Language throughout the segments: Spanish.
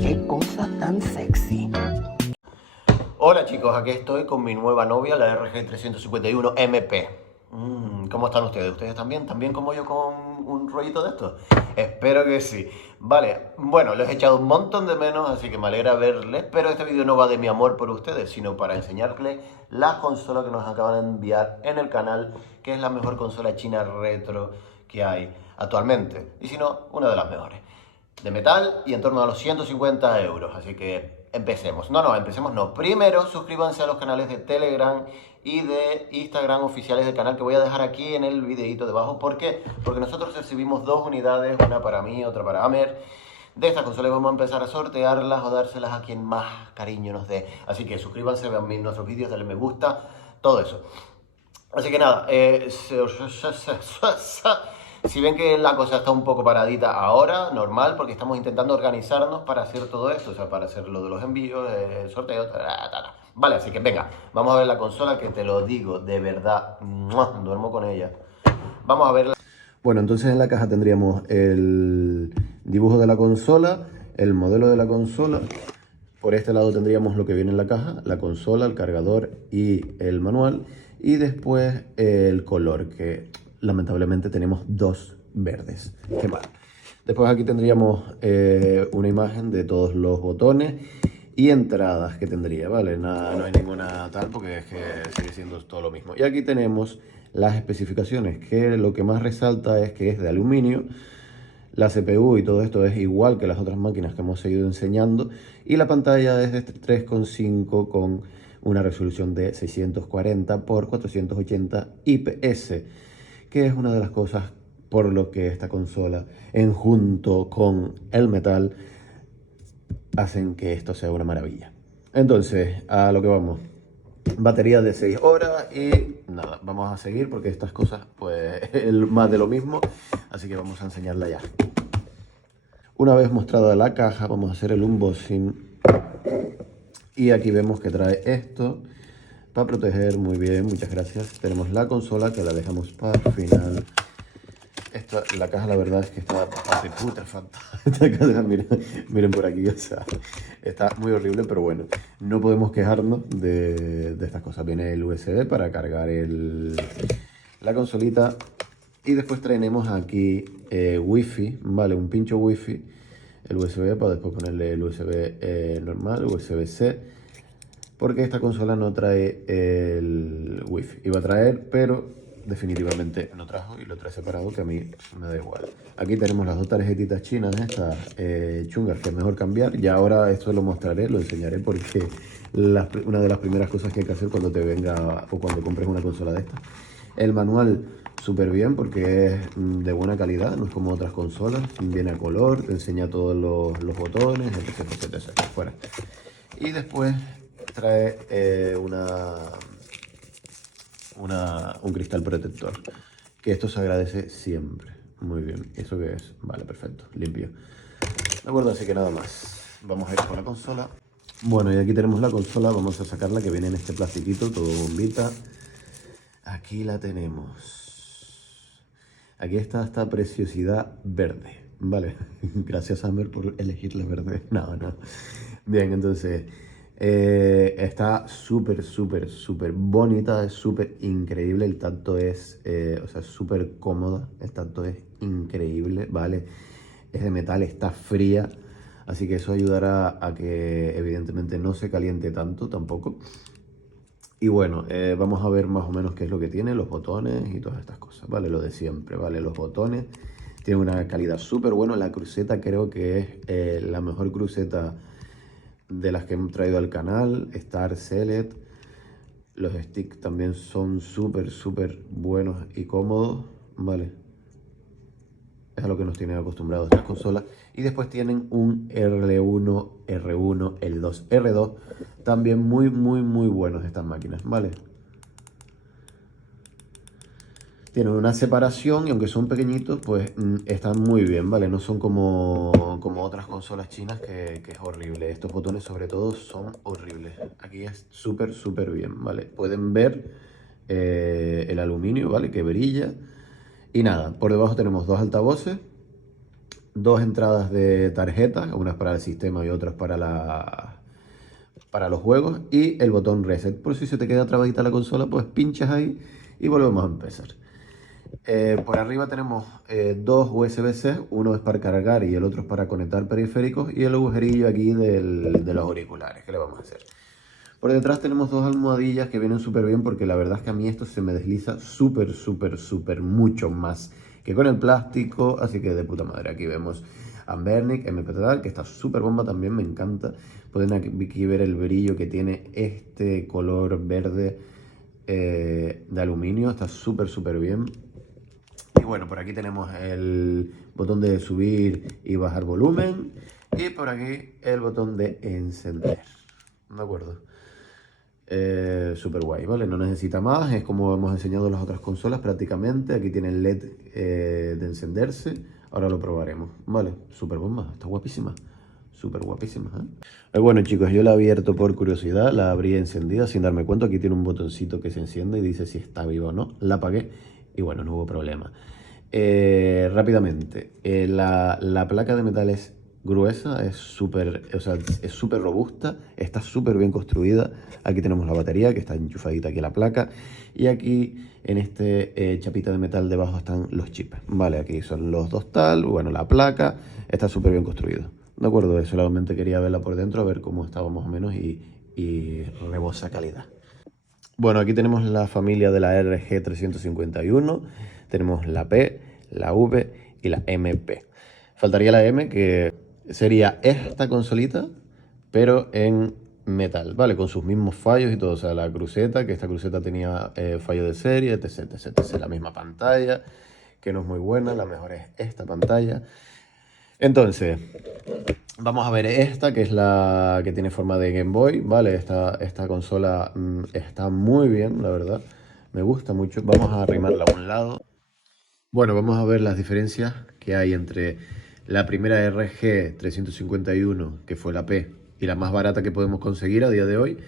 Qué cosa tan sexy. Hola chicos, aquí estoy con mi nueva novia, la RG351 MP. ¿Cómo están ustedes? ¿Ustedes también? ¿También como yo con un rollito de esto? Espero que sí. Vale, bueno, les he echado un montón de menos, así que me alegra verles, pero este vídeo no va de mi amor por ustedes, sino para enseñarles la consola que nos acaban de enviar en el canal, que es la mejor consola china retro que hay actualmente, y si no, una de las mejores de metal y en torno a los 150 euros. Así que empecemos. Empecemos no. Primero, suscríbanse a los canales de Telegram y de Instagram oficiales del canal que voy a dejar aquí en el videito debajo. ¿Por qué? Porque nosotros recibimos dos unidades, una para mí, otra para Amer. De estas consolas vamos a empezar a sortearlas o dárselas a quien más cariño nos dé. Así que suscríbanse, vean nuestros vídeos, denle me gusta, todo eso. Así que nada, si ven que la cosa está un poco paradita ahora, normal, porque estamos intentando organizarnos para hacer todo esto, o sea, para hacer lo de los envíos, el sorteo, Vale, así que venga, vamos a ver la consola que te lo digo, de verdad, duermo con ella. Vamos a verla. Bueno, entonces en la caja tendríamos el dibujo de la consola, el modelo de la consola. Por este lado tendríamos lo que viene en la caja, la consola, el cargador y el manual. Y después el color, que lamentablemente tenemos dos verdes. Qué mal. Después aquí tendríamos una imagen de todos los botones y entradas que tendría, ¿vale? Nada, no hay ninguna tal porque es que sigue siendo todo lo mismo. Y aquí tenemos las especificaciones, que lo que más resalta es que es de aluminio. La CPU y todo esto es igual que las otras máquinas que hemos seguido enseñando. Y la pantalla es de 3,5 con una resolución de 640 por 480 IPS, que es una de las cosas por lo que esta consola, en junto con el metal, hacen que esto sea una maravilla. Entonces, a lo que vamos. Batería de 6 horas y nada, vamos a seguir porque estas cosas, pues, es más de lo mismo. Así que vamos a enseñarla ya. Una vez mostrada la caja, vamos a hacer el unboxing. Y aquí vemos que trae esto para proteger. Muy bien, muchas gracias. Tenemos la consola que la dejamos para el final. La caja la verdad es que está bastante putrefacta. Esta caja, miren por aquí, o sea, está muy horrible, pero bueno, no podemos quejarnos de estas cosas. Viene el USB para cargar la consolita. Y después traemos aquí Wi-Fi, ¿vale? Un pincho Wi-Fi, el USB para después ponerle el USB normal, USB-C, porque esta consola no trae el Wi-Fi. Iba a traer, pero definitivamente no trajo y lo trae separado, que a mí me da igual. Aquí tenemos las dos tarjetitas chinas, estas chungas, que es mejor cambiar. Y ahora esto lo mostraré, lo enseñaré, porque una de las primeras cosas que hay que hacer cuando te venga o cuando compres una consola de estas. El manual súper bien porque es de buena calidad, no es como otras consolas, viene a color, te enseña todos los botones, etc. Fuera. Y después trae un cristal protector, que esto se agradece siempre. Muy bien, ¿eso qué es? Vale, perfecto, limpio. De acuerdo, así que nada más. Vamos a ir con la consola. Bueno, y aquí tenemos la consola, vamos a sacarla, que viene en este plastiquito, todo bombita. Aquí la tenemos. Aquí está esta preciosidad verde, ¿vale? Gracias, Amer, por elegirla verde. No. Bien, entonces, está súper bonita, es súper increíble. El tacto es, o sea, súper cómoda. El tacto es increíble, ¿vale? Es de metal, está fría. Así que eso ayudará a que, evidentemente, no se caliente tanto tampoco. Y bueno, vamos a ver más o menos qué es lo que tiene, los botones y todas estas cosas, ¿vale? Lo de siempre, ¿vale? Los botones tienen una calidad súper buena. La cruceta creo que es la mejor cruceta de las que hemos traído al canal. Star Select. Los sticks también son súper buenos y cómodos, ¿vale? Es a lo que nos tienen acostumbrados estas consolas. Y después tienen un R1, R1, L2, R2. También muy buenos estas máquinas, ¿vale? Tienen una separación y aunque son pequeñitos, pues están muy bien, ¿vale? No son como otras consolas chinas que es horrible. Estos botones sobre todo son horribles. Aquí es súper bien, ¿vale? Pueden ver el aluminio, ¿vale? Que brilla. Y nada, por debajo tenemos dos altavoces dos entradas de tarjeta, unas para el sistema y otras para los juegos, y el botón reset. Por si se te queda trabadita la consola, pues pinchas ahí y volvemos a empezar. Por arriba tenemos dos USB-C, uno es para cargar y el otro es para conectar periféricos, y el agujerillo aquí de los auriculares. ¿Qué le vamos a hacer? Por detrás tenemos dos almohadillas que vienen súper bien, porque la verdad es que a mí esto se me desliza súper mucho más que con el plástico, así que de puta madre. Aquí vemos Anbernic MP Pedal, que está súper bomba también, me encanta. Pueden aquí ver el brillo que tiene este color verde de aluminio, está súper bien. Y bueno, por aquí tenemos el botón de subir y bajar volumen, y por aquí el botón de encender. ¿De acuerdo? Súper guay, ¿vale? No necesita más, es como hemos enseñado en las otras consolas prácticamente. Aquí tiene el LED de encenderse, ahora lo probaremos, ¿vale? Súper bomba, está guapísima, súper guapísima, ¿eh? Bueno chicos, yo la he abierto por curiosidad, la abrí encendida sin darme cuenta. Aquí tiene un botoncito que se enciende y dice si está viva o no. La apagué y bueno, no hubo problema. Rápidamente, la placa de metal es gruesa, es súper, o sea, es súper robusta, está súper bien construida. Aquí tenemos la batería que está enchufadita aquí a la placa, y aquí en este chapita de metal debajo están los chips, vale. Aquí son los dos tal, bueno, la placa está súper bien construida, de acuerdo. Solamente quería verla por dentro, a ver cómo estaba más o menos, y rebosa calidad. Bueno, aquí tenemos la familia de la RG351, tenemos la P, la V y la MP. Faltaría la M, que sería esta consolita, pero en metal, ¿vale? Con sus mismos fallos y todo, o sea, la cruceta, que esta cruceta tenía fallo de serie, etc. La misma pantalla, que no es muy buena, la mejor es esta pantalla. Entonces, vamos a ver esta, que es la que tiene forma de Game Boy, ¿vale? Esta consola está muy bien, la verdad. Me gusta mucho. Vamos a arrimarla a un lado. Bueno, vamos a ver las diferencias que hay entre la primera RG351, que fue la P, y la más barata que podemos conseguir a día de hoy,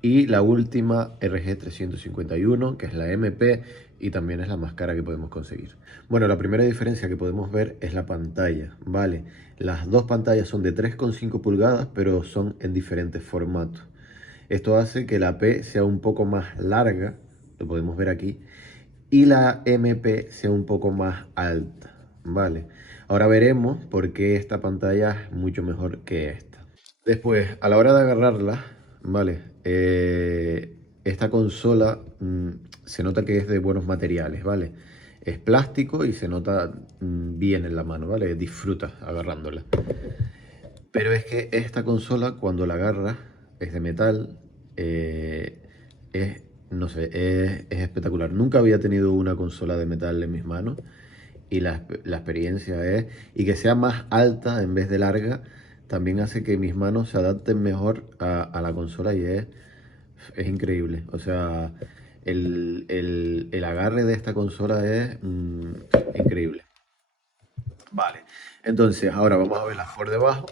y la última RG351, que es la MP, y también es la más cara que podemos conseguir. Bueno, la primera diferencia que podemos ver es la pantalla, ¿vale? Las dos pantallas son de 3,5 pulgadas, pero son en diferentes formatos. Esto hace que la P sea un poco más larga, lo podemos ver aquí, y la MP sea un poco más alta, ¿vale? Ahora veremos por qué esta pantalla es mucho mejor que esta. Después, a la hora de agarrarla, ¿vale? Esta consola se nota que es de buenos materiales, ¿vale? Es plástico y se nota bien en la mano, ¿vale? Disfrutas agarrándola. Pero es que esta consola, cuando la agarras, es de metal, no sé, es espectacular. Nunca había tenido una consola de metal en mis manos, y la experiencia es, y que sea más alta en vez de larga, también hace que mis manos se adapten mejor a la consola, y es increíble. O sea, el agarre de esta consola es increíble. Vale, entonces ahora vamos a verlas por debajo.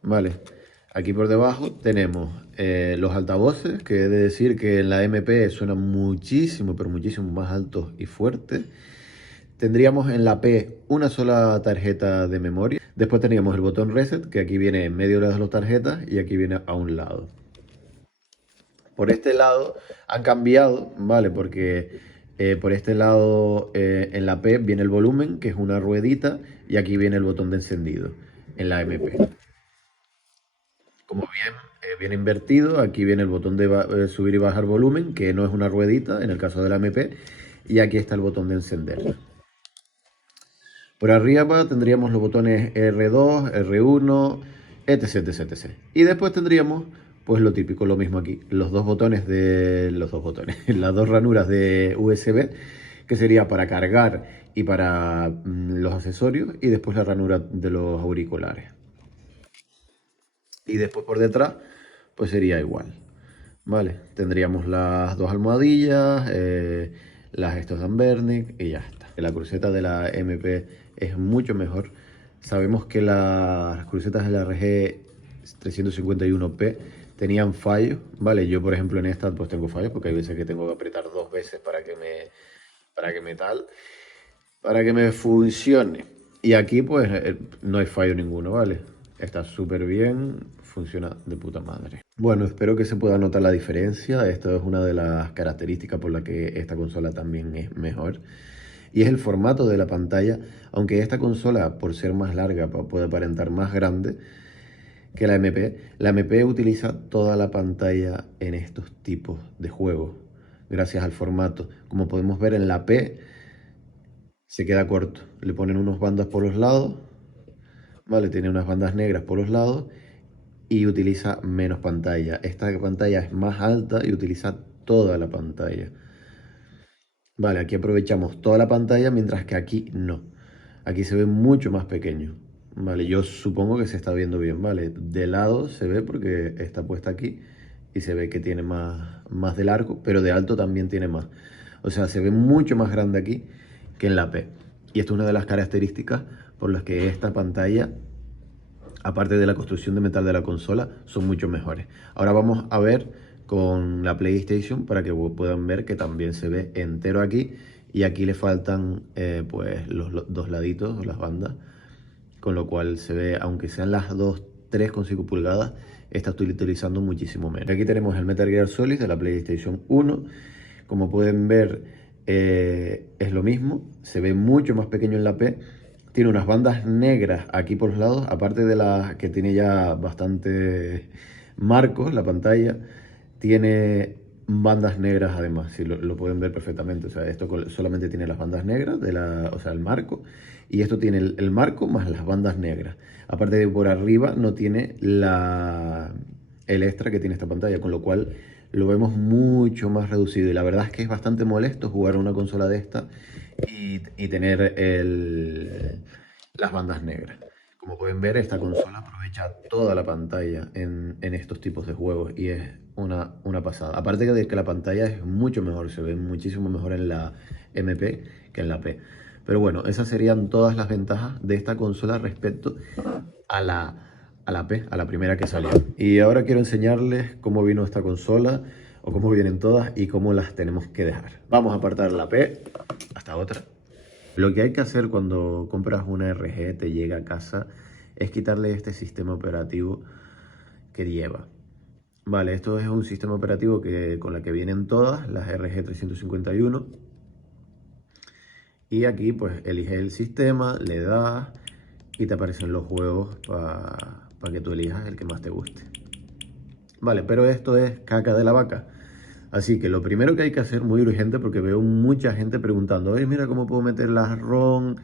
Vale, aquí por debajo tenemos los altavoces, que he de decir que en la MP suenan muchísimo, pero muchísimo más altos y fuertes. Tendríamos en la P una sola tarjeta de memoria. Después teníamos el botón reset, que aquí viene en medio de las dos tarjetas y aquí viene a un lado. Por este lado han cambiado, ¿vale? Porque por este lado en la P viene el volumen, que es una ruedita, y aquí viene el botón de encendido en la MP. Como bien viene invertido, aquí viene el botón de subir y bajar volumen, que no es una ruedita en el caso de la MP, y aquí está el botón de encender. Por arriba tendríamos los botones R2, R1, etc. Y después tendríamos, pues lo típico, lo mismo aquí, las dos ranuras de USB, que sería para cargar y para los accesorios, y después la ranura de los auriculares. Y después por detrás, pues sería igual, ¿vale? Tendríamos las dos almohadillas, las estos de Anbernic, y ya está. La cruceta de la MP es mucho mejor. Sabemos que las crucetas de la RG351P tenían fallos, ¿vale? Yo, por ejemplo, en esta pues tengo fallos, porque hay veces que tengo que apretar dos veces para que me funcione. Y aquí pues no hay fallo ninguno, ¿vale? Está súper bien, funciona de puta madre. Bueno, espero que se pueda notar la diferencia. Esto es una de las características por la que esta consola también es mejor. Y es el formato de la pantalla, aunque esta consola, por ser más larga, puede aparentar más grande que la MP utiliza toda la pantalla en estos tipos de juegos, gracias al formato. Como podemos ver en la P, se queda corto. Le ponen unas bandas por los lados, ¿vale? Tiene unas bandas negras por los lados y utiliza menos pantalla. Esta pantalla es más alta y utiliza toda la pantalla. Vale, aquí aprovechamos toda la pantalla, mientras que aquí no. Aquí se ve mucho más pequeño. Vale, yo supongo que se está viendo bien, ¿vale? De lado se ve porque está puesta aquí y se ve que tiene más de largo, pero de alto también tiene más. O sea, se ve mucho más grande aquí que en la P. Y esto es una de las características por las que esta pantalla, aparte de la construcción de metal de la consola, son mucho mejores. Ahora vamos a ver con la PlayStation para que puedan ver que también se ve entero aquí. Y aquí le faltan pues los dos laditos, las bandas, con lo cual se ve, aunque sean las 3,5 pulgadas, está utilizando muchísimo menos. Aquí tenemos el Metal Gear Solid de la PlayStation 1. Como pueden ver, es lo mismo, se ve mucho más pequeño en la P. Tiene unas bandas negras aquí por los lados, aparte de las que tiene ya bastante marcos la pantalla, tiene bandas negras además, si lo pueden ver perfectamente. O sea, esto solamente tiene las bandas negras, o sea, el marco, y esto tiene el marco más las bandas negras. Aparte de por arriba no tiene el extra que tiene esta pantalla, con lo cual lo vemos mucho más reducido. Y la verdad es que es bastante molesto jugar a una consola de esta y tener las bandas negras. Como pueden ver, esta consola aprovecha toda la pantalla en estos tipos de juegos y es una pasada. Aparte de que la pantalla es mucho mejor, se ve muchísimo mejor en la MP que en la P. Pero bueno, esas serían todas las ventajas de esta consola respecto a la P, a la primera que salió. Y ahora quiero enseñarles cómo vino esta consola, o cómo vienen todas y cómo las tenemos que dejar. Vamos a apartar la P, hasta otra. Lo que hay que hacer cuando compras una RG, te llega a casa, es quitarle este sistema operativo que lleva. Vale, esto es un sistema operativo con la que vienen todas las RG 351. Y aquí pues eliges el sistema, le das y te aparecen los juegos para que tú elijas el que más te guste. Vale, pero esto es caca de la vaca. Así que lo primero que hay que hacer, muy urgente, porque veo mucha gente preguntando, oye, mira cómo puedo meter las ROM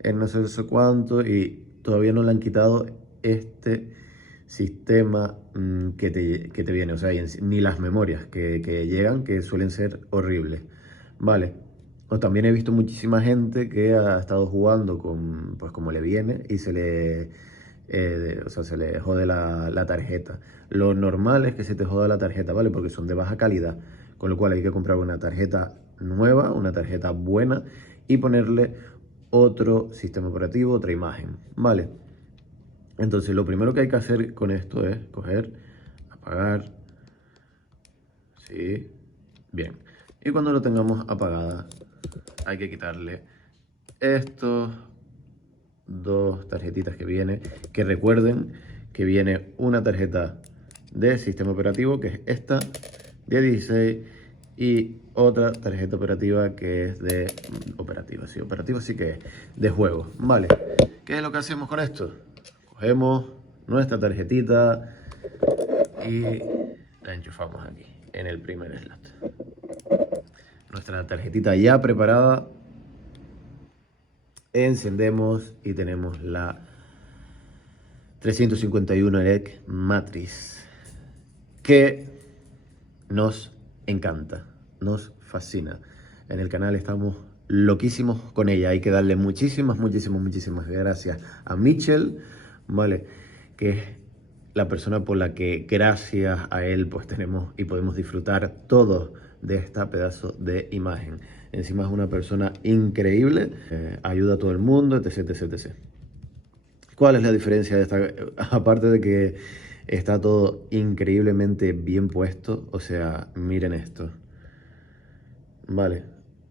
en no sé cuánto, y todavía no le han quitado este sistema que te viene, o sea, ni las memorias que llegan, que suelen ser horribles. Vale, o también he visto muchísima gente que ha estado jugando con, pues como le viene, y o sea, se le jode la tarjeta. Lo normal es que se te joda la tarjeta, ¿vale? Porque son de baja calidad, con lo cual hay que comprar una tarjeta nueva, una tarjeta buena, y ponerle otro sistema operativo, otra imagen, ¿vale? Entonces lo primero que hay que hacer con esto es coger, apagar, sí, bien. Y cuando lo tengamos apagada, hay que quitarle estos dos tarjetitas que viene, que recuerden que viene una tarjeta de sistema operativo, que es esta, de 16, y otra tarjeta operativa que es de operativa, sí que es de juego, ¿vale? ¿Qué es lo que hacemos con esto? Cogemos nuestra tarjetita y la enchufamos aquí, en el primer slot. Nuestra tarjetita ya preparada. Encendemos y tenemos la 351 ELEC Matrix, que nos encanta, nos fascina. En el canal estamos loquísimos con ella. Hay que darle muchísimas gracias a Mitchell, ¿vale? Que es la persona por la que gracias a él pues tenemos y podemos disfrutar todos de esta pedazo de imagen. Encima es una persona increíble, ayuda a todo el mundo, etc. ¿Cuál es la diferencia de esta? Aparte de que está todo increíblemente bien puesto, o sea, miren esto. Vale,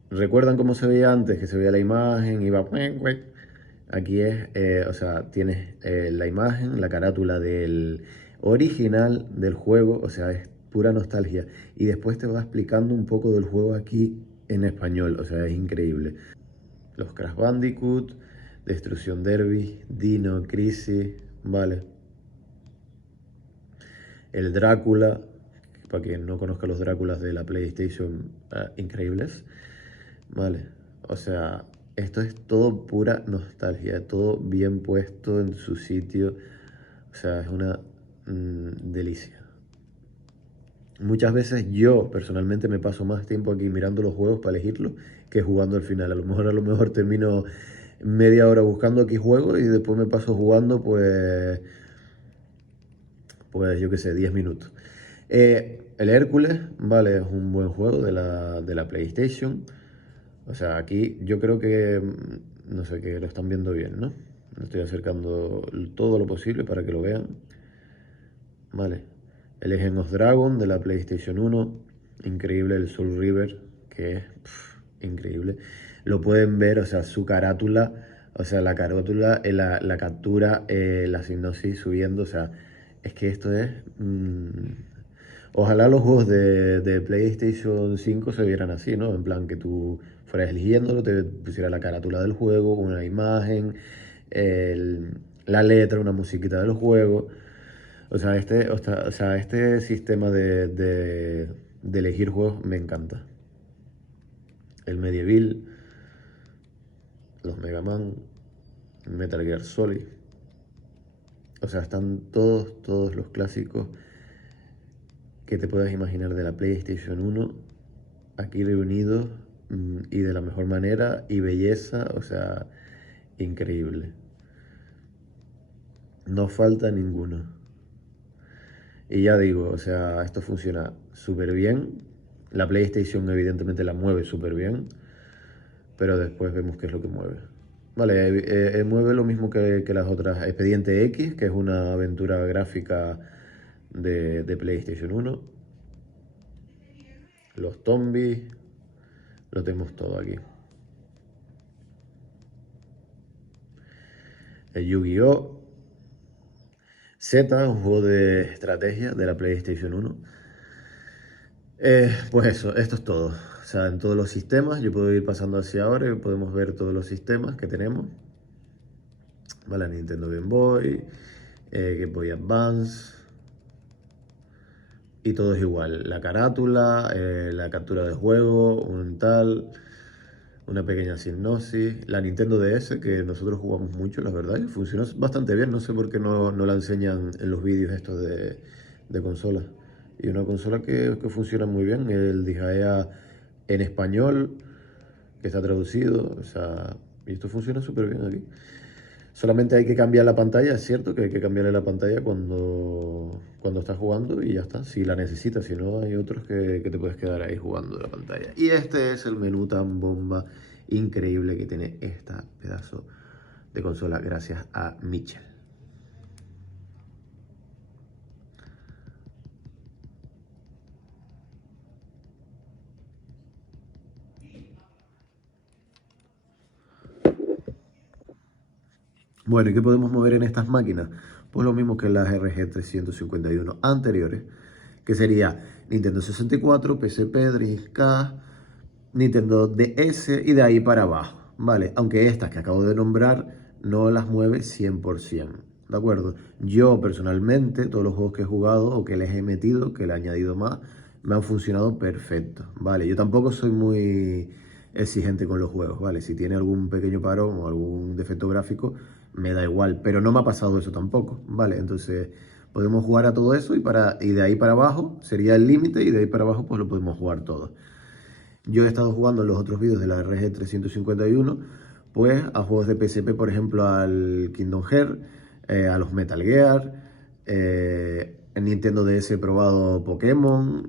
¿recuerdan cómo se veía antes? Que se veía la imagen, iba... Aquí es, o sea, tienes la imagen, la carátula del original del juego, o sea, es pura nostalgia. Y después te va explicando un poco del juego aquí en español, o sea, es increíble. Los Crash Bandicoot, Destruction Derby, Dino Crisis, vale. El Drácula, para quien no conozca los Dráculas de la PlayStation, increíbles, vale. O sea, esto es todo pura nostalgia, todo bien puesto en su sitio, o sea, es una delicia. Muchas veces yo personalmente me paso más tiempo aquí mirando los juegos para elegirlos que jugando al final. A lo mejor termino media hora buscando aquí juegos y después me paso jugando pues yo qué sé, 10 minutos. El Hércules, vale, es un buen juego de la PlayStation. O sea, aquí yo creo que, no sé, que lo están viendo bien, ¿no? Le estoy acercando todo lo posible para que lo vean. Vale. El Legend of Dragon de la PlayStation 1. Increíble el Soul River, que es increíble. Lo pueden ver, o sea, su carátula, o sea, la carátula, la captura, la sinopsis subiendo, o sea, es que esto es... Ojalá los juegos de PlayStation 5 se vieran así, ¿no? En plan que tú fueras eligiéndolo, te pusiera la carátula del juego, una imagen, la letra, una musiquita del juego. O sea, este sistema de elegir juegos me encanta. El Medieval, los Mega Man, Metal Gear Solid. O sea, están todos los clásicos que te puedas imaginar de la PlayStation 1 aquí reunidos y de la mejor manera y belleza, o sea, increíble. No falta ninguno. Y ya digo, o sea, esto funciona súper bien. La PlayStation evidentemente la mueve súper bien, pero después vemos qué es lo que mueve. Vale, mueve lo mismo que las otras. Expediente X, que es una aventura gráfica de PlayStation 1. Los zombies, lo tenemos todo aquí. El Yu-Gi-Oh! Z, un juego de estrategia de la PlayStation 1. Pues eso, esto es todo. O sea, en todos los sistemas, yo puedo ir pasando hacia ahora y podemos ver todos los sistemas que tenemos. Vale, Nintendo Game Boy, Game Boy Advance. Y todo es igual. La carátula, la captura de juego, un tal, una pequeña sinopsis. La Nintendo DS, que nosotros jugamos mucho, la verdad, y funcionó bastante bien. No sé por qué no la enseñan en los vídeos estos de consola. Y una consola que funciona muy bien, el Disgaea en español, que está traducido, o sea, y esto funciona súper bien aquí. Solamente hay que cambiar la pantalla, es cierto que hay que cambiarle la pantalla cuando estás jugando y ya está, si la necesitas, si no hay otros que te puedes quedar ahí jugando la pantalla. Y este es el menú tan bomba increíble que tiene esta pedazo de consola gracias a Mitchell. Bueno, ¿y qué podemos mover en estas máquinas? Pues lo mismo que en las RG351 anteriores, que sería Nintendo 64, PSP, Dreamcast, Nintendo DS y de ahí para abajo, ¿vale? Aunque estas que acabo de nombrar no las mueve 100%, ¿de acuerdo? Yo personalmente, todos los juegos que he jugado o que les he metido, que le he añadido más, me han funcionado perfecto, ¿vale? Yo tampoco soy muy exigente con los juegos, ¿vale? Si tiene algún pequeño parón o algún defecto gráfico, me da igual, pero no me ha pasado eso tampoco, ¿vale? Entonces podemos jugar a todo eso y de ahí para abajo sería el límite y de ahí para abajo pues lo podemos jugar todo. Yo he estado jugando en los otros vídeos de la RG351, pues a juegos de PSP, por ejemplo al Kingdom Hearts, a los Metal Gear, en Nintendo DS he probado Pokémon,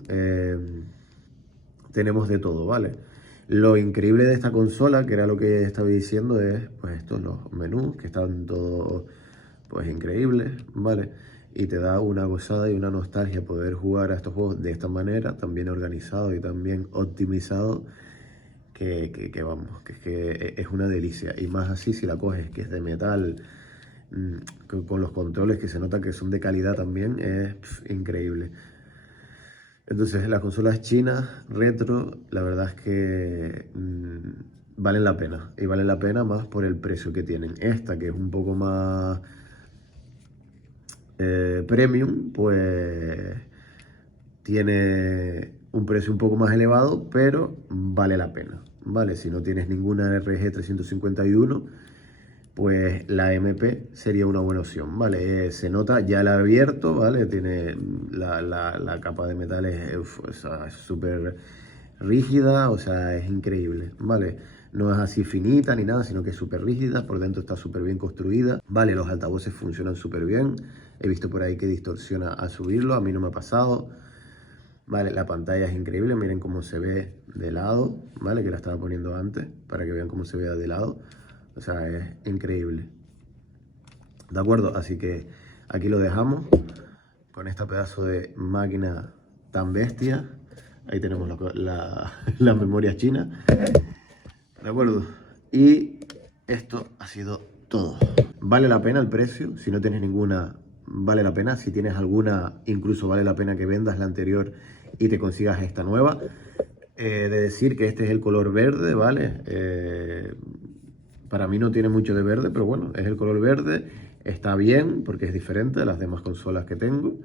tenemos de todo, ¿vale? Lo increíble de esta consola, que era lo que estaba diciendo, es pues estos los menús, que están todos pues increíbles, ¿vale? Y te da una gozada y una nostalgia poder jugar a estos juegos de esta manera, tan bien organizado y tan bien optimizado, vamos, que es que es una delicia. Y más así si la coges, que es de metal, con los controles que se nota que son de calidad también, es increíble. Entonces las consolas chinas retro, la verdad es que valen la pena. Y valen la pena más por el precio que tienen. Esta, que es un poco más premium, pues tiene un precio un poco más elevado, pero vale la pena, ¿vale? Si no tienes ninguna RG 351, pues la MP sería una buena opción, ¿vale? Se nota, ya la he abierto, ¿vale? Tiene la capa de metal es súper rígida, o sea, es increíble, ¿vale? No es así finita ni nada, sino que es súper rígida, por dentro está súper bien construida, ¿vale? Los altavoces funcionan súper bien, he visto por ahí que distorsiona al subirlo, a mí no me ha pasado, ¿vale? La pantalla es increíble, miren cómo se ve de lado, ¿vale? Que la estaba poniendo antes, para que vean cómo se vea de lado, o sea, es increíble, ¿de acuerdo? Así que aquí lo dejamos, con esta pedazo de máquina tan bestia. Ahí tenemos la memoria china. ¿De acuerdo? Y esto ha sido todo. Vale la pena el precio. Si no tienes ninguna, vale la pena. Si tienes alguna, incluso vale la pena que vendas la anterior y te consigas esta nueva. De decir que este es el color verde, ¿vale? Para mí no tiene mucho de verde, pero bueno, es el color verde. Está bien porque es diferente a las demás consolas que tengo.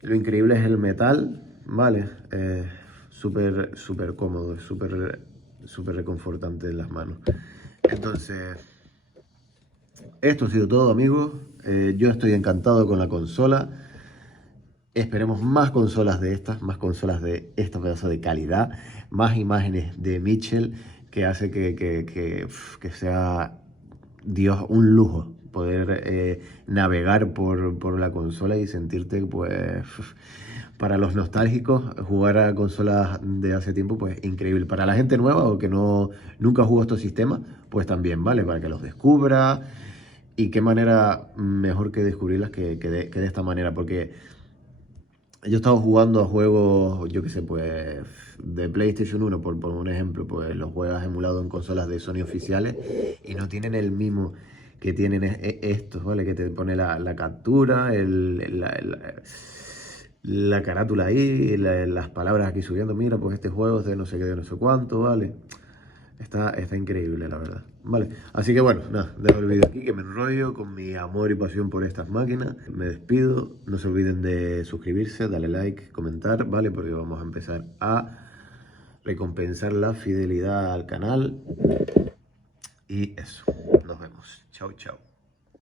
Lo increíble es el metal, ¿vale? Súper cómodo, súper reconfortante en las manos. Entonces, esto ha sido todo, amigos. Yo estoy encantado con la consola. Esperemos más consolas de estas, más consolas de esta pedazo de calidad, más imágenes de Mitchell, que hace que sea, Dios, un lujo poder navegar por la consola y sentirte, pues, para los nostálgicos, jugar a consolas de hace tiempo, pues increíble. Para la gente nueva o que nunca jugó estos sistemas, pues también, ¿vale? Para que los descubra. Y qué manera mejor que descubrirlas que de esta manera, porque yo he estado jugando a juegos, yo qué sé, pues de PlayStation 1, por un ejemplo, pues los juegas emulados en consolas de Sony oficiales y no tienen el mimo que tienen estos, ¿vale? Que te pone la captura, la carátula ahí, las palabras aquí subiendo, mira, pues este juego es de no sé qué, de no sé cuánto, ¿vale? Está increíble, la verdad. Vale, así que bueno, nada, dejo el vídeo aquí, que me enrollo con mi amor y pasión por estas máquinas. Me despido, no se olviden de suscribirse, darle like, comentar, ¿vale? Porque vamos a empezar a recompensar la fidelidad al canal. Y eso, nos vemos. Chao, chao.